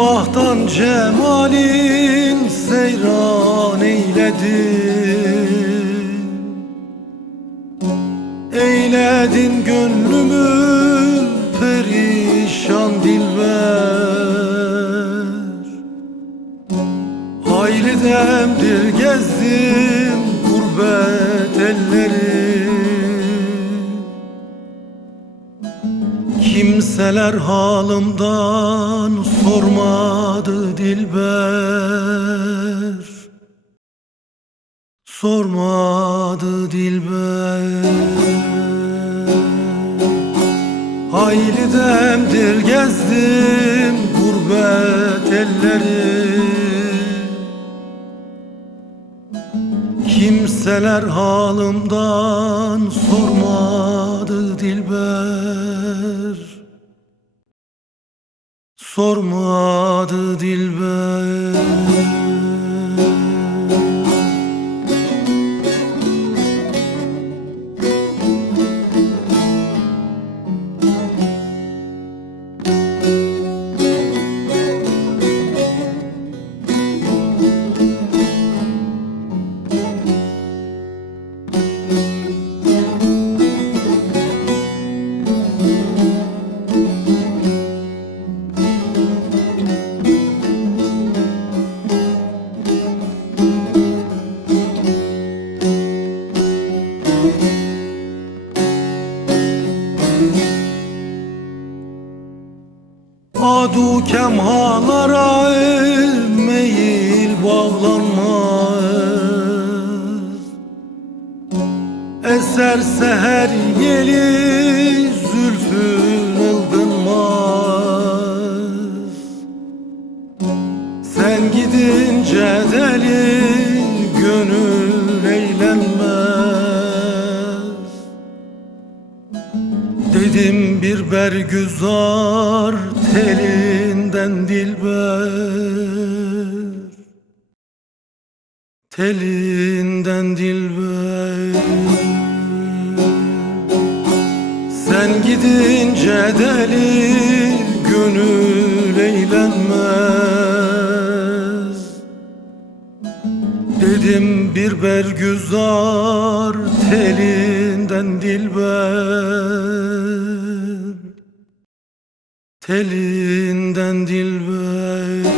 Sabahtan cemalin seyran eyledin, eyledin gönlümü perişan dilber. Hayli demdir gezdim gurbet elleri, kimseler halımdan sormadı dilber, sormadı dilber. Hayli demdir gezdim gurbet elleri, kimseler halımdan sormadı dilber, sormadı dilber. Adu kemhalara meyil bağlanmaz, eserse her yeli zülfün ılgınmaz. Sen gidince deli gönül eğlenmez, dedim bir bergüzar telinden dilber, telinden dilber. Sen gidince deli gönül eğlenmez, dedim bir bergüzar telinden dilber, telinden dilber.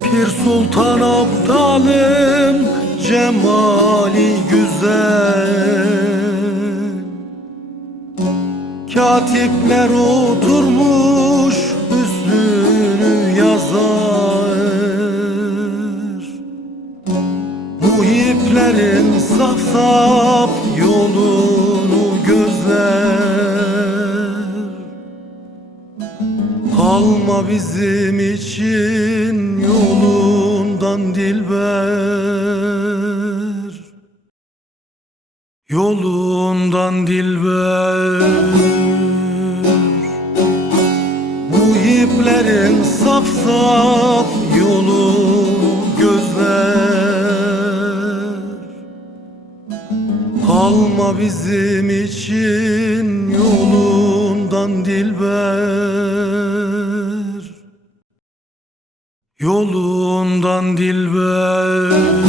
Pir Sultan Abdalım cemali güzel, katipler oturmuş hüsnünü yazar. Muhiplerin saf saf yolunu gözler, kalma bizim için yolundan dilber, yolundan dilber. Muhiplerin saf saf yolunu gözler, kalma bizim için yolundan dilber, yolundan dilber.